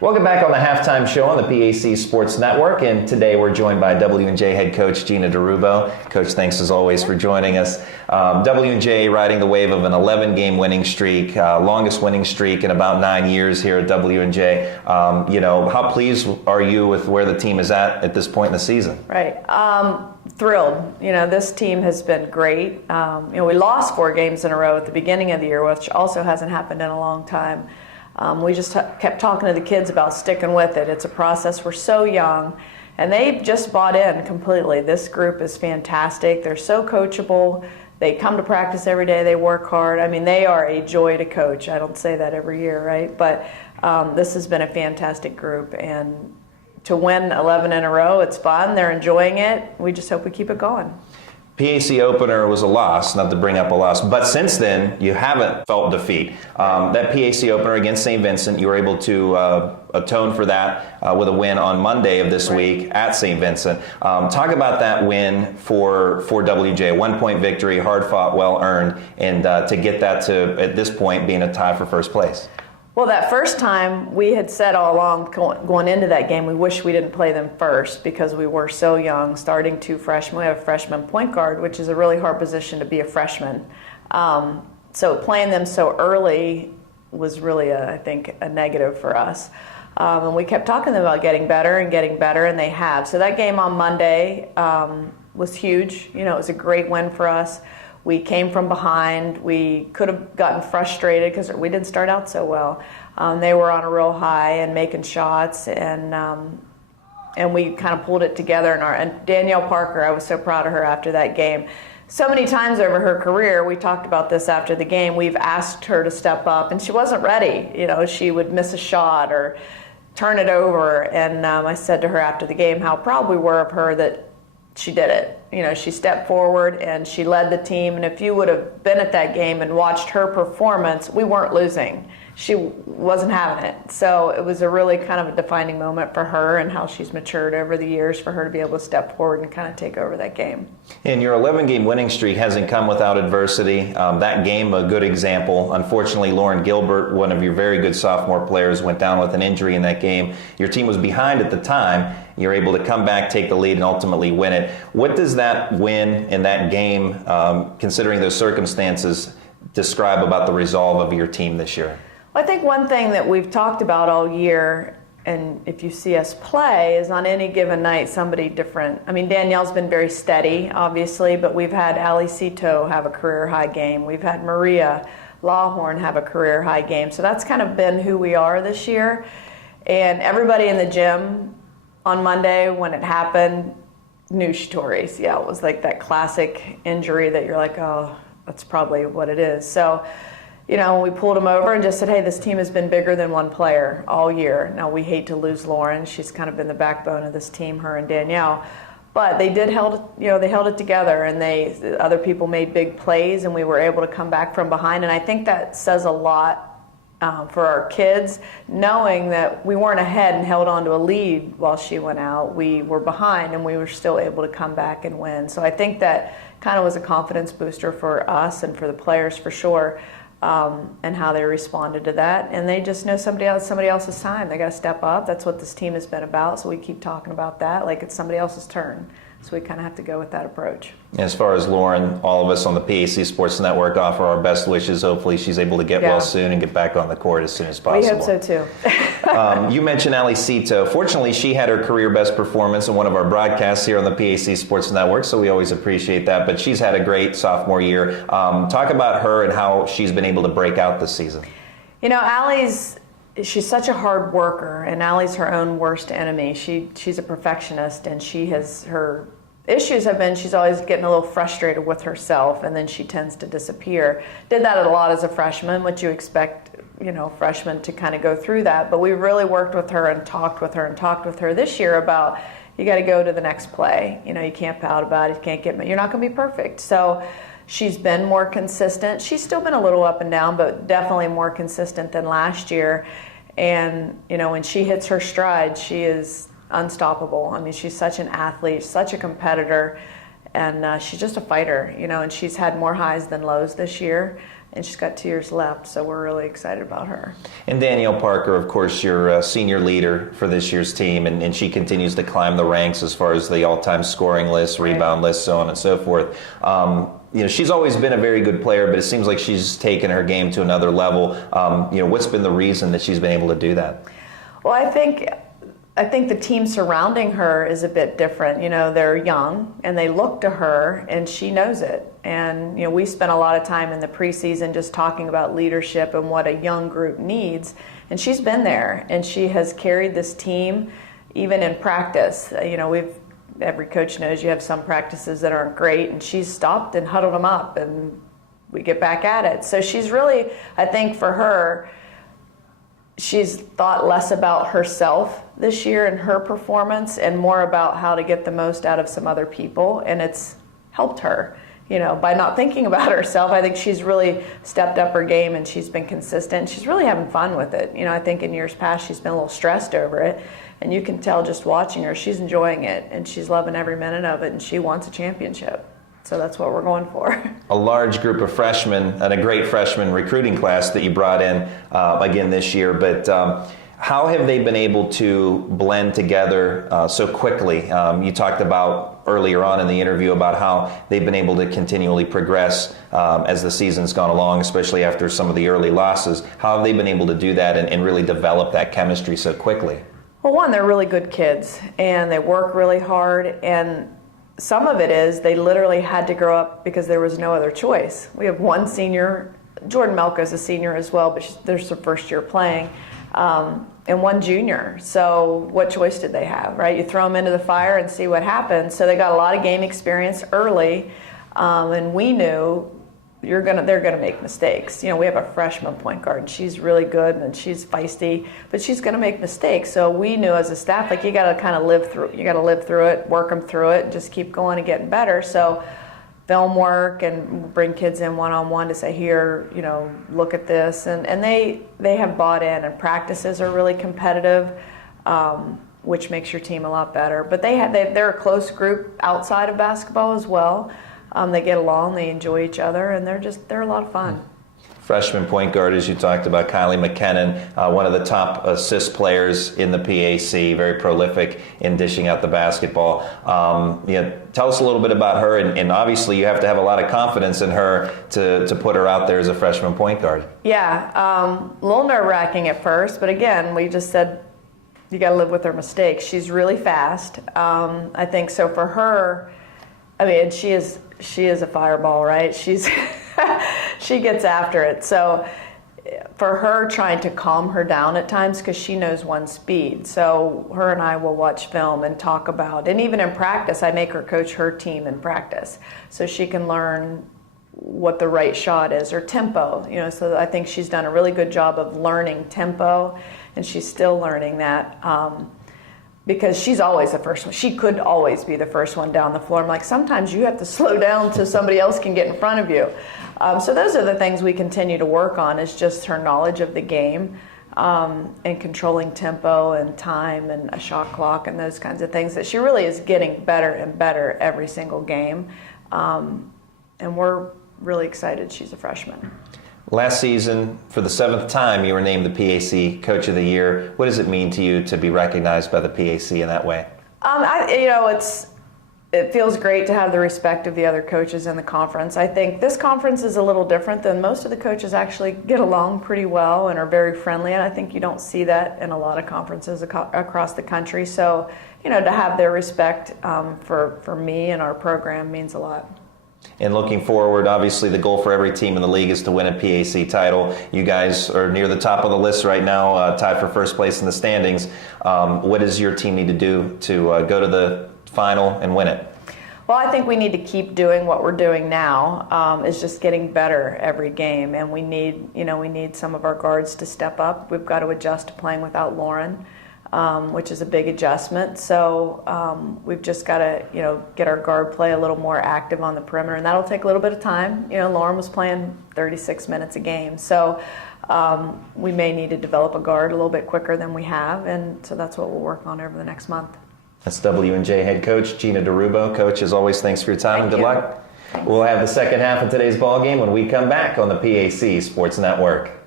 Welcome back on the Halftime Show on the PAC Sports Network, and today we're joined by W&J head coach Jina DeRubbo. Coach, thanks as always for joining us. W&J riding the wave of an 11-game winning streak, longest winning streak in about 9 years here at W&J. How pleased are you with where the team is at this point in the season? Right. Thrilled. This team has been great. We lost 4 games in a row at the beginning of the year, which also hasn't happened in a long time. We just kept talking to the kids about sticking with it. It's a process. We're so young, and they've just bought in completely. This group is fantastic. They're so coachable. They come to practice every day. They work hard. I mean, they are a joy to coach. I don't say that every year, right? But this has been a fantastic group, and to win 11 in a row, it's fun. They're enjoying it. We just hope we keep it going. PAC opener was a loss, not to bring up a loss, but since then you haven't felt defeat. That PAC opener against St. Vincent, you were able to atone for that with a win on Monday of this week at St. Vincent. Talk about that win for WJ, 1-point victory, hard fought, well earned, and to get that to, at this point, being a tie for first place. Well, that first time, we had said all along going into that game, we wish we didn't play them first because we were so young, starting 2 freshmen. We have a freshman point guard, which is a really hard position to be a freshman. So playing them so early was really, I think, a negative for us. And we kept talking to them about getting better, and they have. So that game on Monday was huge. It was a great win for us. We came from behind. We could have gotten frustrated because we didn't start out so well. They were on a real high and making shots, and we kind of pulled it together. And Danielle Parker, I was so proud of her after that game. So many times over her career, we talked about this after the game, we've asked her to step up, and she wasn't ready. She would miss a shot or turn it over, and I said to her after the game how proud we were of her that she did it. She stepped forward and she led the team. And if you would have been at that game and watched her performance, we weren't losing. She wasn't having it. So it was a really kind of a defining moment for her and how she's matured over the years for her to be able to step forward and kind of take over that game. And your 11-game winning streak hasn't come without adversity. That game, a good example. Unfortunately, Lauren Gilbert, one of your very good sophomore players, went down with an injury in that game. Your team was behind at the time. You're able to come back, take the lead, and ultimately win it. What does that win in that game, considering those circumstances, describe about the resolve of your team this year? Well, I think one thing that we've talked about all year, and if you see us play, is on any given night somebody different. I mean, Danielle's been very steady, obviously, but we've had Ali Cito have a career-high game. We've had Maria Lawhorn have a career-high game. So that's kind of been who we are this year. And everybody in the gym on Monday when it happened knew she tore ACL. It was like that classic injury that you're like, oh, that's probably what it is. So, we pulled them over and just said, hey, this team has been bigger than one player all year. Now, we hate to lose Lauren. She's kind of been the backbone of this team, her and Danielle. But they held it together, and other people made big plays, and we were able to come back from behind. And I think that says a lot for our kids, knowing that we weren't ahead and held on to a lead while she went out. We were behind, and we were still able to come back and win. So I think that kind of was a confidence booster for us and for the players for sure, and how they responded to that. And they just know somebody else's time. They got to step up. That's what this team has been about. So we keep talking about that, like it's somebody else's turn. So we kind of have to go with that approach. As far as Lauren, all of us on the PAC Sports Network offer our best wishes. Hopefully she's able to get well soon and get back on the court as soon as possible. We hope so too. You mentioned Ali Cito. Fortunately, she had her career best performance in one of our broadcasts here on the PAC Sports Network, so we always appreciate that. But she's had a great sophomore year. Talk about her and how she's been able to break out this season. She's such a hard worker, and Allie's her own worst enemy. She's a perfectionist, and her issues have been she's always getting a little frustrated with herself, and then she tends to disappear. Did that a lot as a freshman, which you expect, freshmen to kind of go through that. But we really worked with her and talked with her this year about you got to go to the next play. You can't pout about it. You can't you're not going to be perfect. So she's been more consistent. She's still been a little up and down, but definitely more consistent than last year. And, when she hits her stride, she is unstoppable. I mean, she's such an athlete, such a competitor, and she's just a fighter, and she's had more highs than lows this year. and she's got 2 years left, so we're really excited about her. And Danielle Parker, of course, your senior leader for this year's team, and she continues to climb the ranks as far as the all-time scoring list, rebound list, so on and so forth. She's always been a very good player, but it seems like she's taken her game to another level. What's been the reason that she's been able to do that? Well, I think the team surrounding her is a bit different. They're young and they look to her, and she knows it. And we spent a lot of time in the preseason just talking about leadership and what a young group needs. And she's been there, and she has carried this team even in practice. Every coach knows you have some practices that aren't great, and she's stopped and huddled them up, and we get back at it. So she's really, I think for her, she's thought less about herself this year and her performance and more about how to get the most out of some other people, and it's helped her. By not thinking about herself, I think she's really stepped up her game, and she's been consistent. She's really having fun with it. I think in years past she's been a little stressed over it, and you can tell just watching her, she's enjoying it, and she's loving every minute of it, and she wants a championship. So that's what we're going for. A large group of freshmen and a great freshman recruiting class that you brought in again this year, but how have they been able to blend together so quickly? You talked about earlier on in the interview about how they've been able to continually progress as the season's gone along, especially after some of the early losses. How have they been able to do that and really develop that chemistry so quickly? Well, one, they're really good kids, and they work really hard, and some of it is they literally had to grow up because there was no other choice. We have one senior, Jordan Melko's a senior as well, but they're her first year playing, and one junior. So what choice did they have, right? You throw them into the fire and see what happens. So they got a lot of game experience early, and we knew they're gonna make mistakes. We have a freshman point guard, and she's really good, and she's feisty, but she's gonna make mistakes. So we knew as a staff, like, you gotta kind of live through it, work them through it, and just keep going and getting better. So film work and bring kids in one-on-one to say, here, look at this, and they have bought in, and practices are really competitive, which makes your team a lot better. But they're a close group outside of basketball as well. They get along, they enjoy each other, and they're a lot of fun. Freshman point guard, as you talked about, Kylie McKinnon, one of the top assist players in the PAC, very prolific in dishing out the basketball. Tell us a little bit about her, and obviously you have to have a lot of confidence in her to put her out there as a freshman point guard. Yeah, a little nerve-wracking at first, but again, we just said you got to live with her mistakes. She's really fast. I think so for her. She is a fireball, right? She gets after it. So for her, trying to calm her down at times, because she knows one speed. So her and I will watch film and talk about, and even in practice, I make her coach her team in practice, so she can learn what the right shot is, or tempo. So I think she's done a really good job of learning tempo, and she's still learning that. Because she's always the first one. She could always be the first one down the floor. I'm like, sometimes you have to slow down so somebody else can get in front of you. So those are the things we continue to work on, is just her knowledge of the game, and controlling tempo and time and a shot clock and those kinds of things, that she really is getting better and better every single game. And we're really excited she's a freshman. Last season, for the 7th time, you were named the PAC Coach of the Year. What does it mean to you to be recognized by the PAC in that way? It feels great to have the respect of the other coaches in the conference. I think this conference is a little different than most of the coaches actually get along pretty well and are very friendly, and I think you don't see that in a lot of conferences across the country. So, to have their respect for me and our program means a lot. And looking forward, obviously the goal for every team in the league is to win a PAC title. You guys are near the top of the list right now, tied for first place in the standings. What does your team need to do to go to the final and win it? Well, I think we need to keep doing what we're doing now. Is just getting better every game, and we need some of our guards to step up. We've got to adjust to playing without Lauren, which is a big adjustment. So we've just got to, get our guard play a little more active on the perimeter, and that'll take a little bit of time. Lauren was playing 36 minutes a game, so we may need to develop a guard a little bit quicker than we have, and so that's what we'll work on over the next month. That's W&J head coach Jina DeRubbo. Coach, as always, thanks for your time and good luck. We'll have the second half of today's ball game when we come back on the PAC Sports Network.